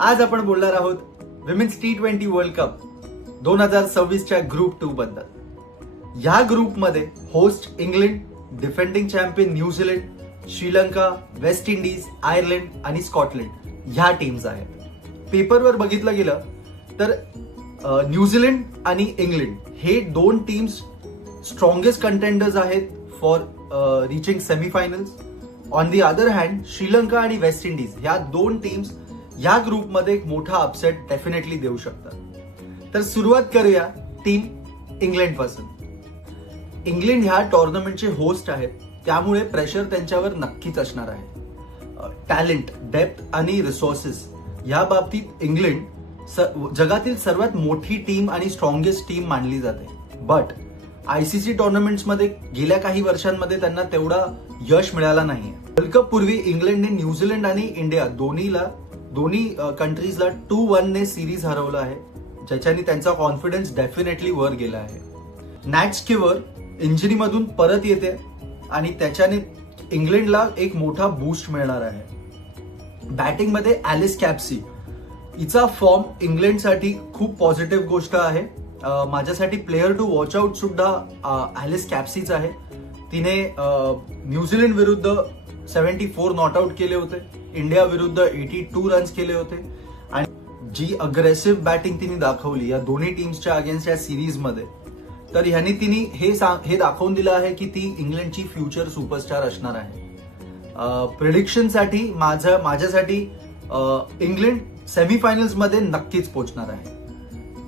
आज आपण बोलणार आहोत विमेन्स T20 वर्ल्ड कप 2026च्या ग्रुप 2 बद्दल। या ग्रुपमध्ये host England, defending champion New Zealand, Sri Lanka, West Indies, Ireland आणि स्कॉटलंड ह्या टीम्स आहेत। पेपरवर बघितलं गेलं तर न्यूझीलंड आणि इंग्लंड हे दोन टीम्स स्ट्रॉंगेस्ट कंटेंडर्स आहेत for reaching semi-finals. On the other hand Sri Lanka आणि वेस्ट इंडिज ह्या दोन टीम्स या ग्रुपमध्ये एक मोठा अपसेट डेफिनेटली देऊ शकतात। तर सुरुवात करूया टीम इंग्लंड पासून। इंग्लंड ह्या टुर्नामेंटचे होस्ट आहेत, त्यामुळे प्रेशर त्यांच्यावर नक्कीच असणार आहे। टॅलेंट, डेप्थ आणि रिसोर्सेस या बाबतीत इंग्लंड जगातील सर्वात मोठी टीम आणि स्ट्रॉंगेस्ट टीम मानली जाते। बट आयसीसी टुर्नामेंट्समध्ये गेल्या काही वर्षांमध्ये त्यांना तेवढा यश मिळाला नाहीये। वर्ल्ड कप पूर्वी इंग्लंडने न्यूझीलंड आणि इंडिया दोन्ही कंट्रीजला 2-1 ने सिरीज हरवलं आहे, ज्याच्याने त्यांचा कॉन्फिडन्स डेफिनेटली वर गेला आहे। नॅट स्किवर इंजरीमधून परत येते आणि त्याच्याने इंग्लंडला एक मोठा बूस्ट मिळणार आहे। बॅटिंगमध्ये ॲलिस कॅप्सी हिचा फॉर्म इंग्लंडसाठी खूप पॉझिटिव्ह गोष्ट आहे। माझ्यासाठी प्लेअर टू वॉच आउट सुद्धा ॲलिस कॅप्सीच आहे। तिने न्यूझीलंड विरुद्ध 74 नॉट आउट केले होते, इंडिया विरुद्ध 82 रन्स केले होते आणि जी अग्रेसिव्ह बॅटिंग तिने दाखवली या दोन्ही टीम्सच्या अगेन्स्ट या सिरीजमध्ये, तर ह्याने तिने हे दाखवून दिलं आहे की ती इंग्लंडची फ्युचर सुपरस्टार असणार आहे। प्रिडिक्शनसाठी माझ्यासाठी इंग्लंड सेमीफायनल्स मध्ये नक्कीच पोहोचणार आहे।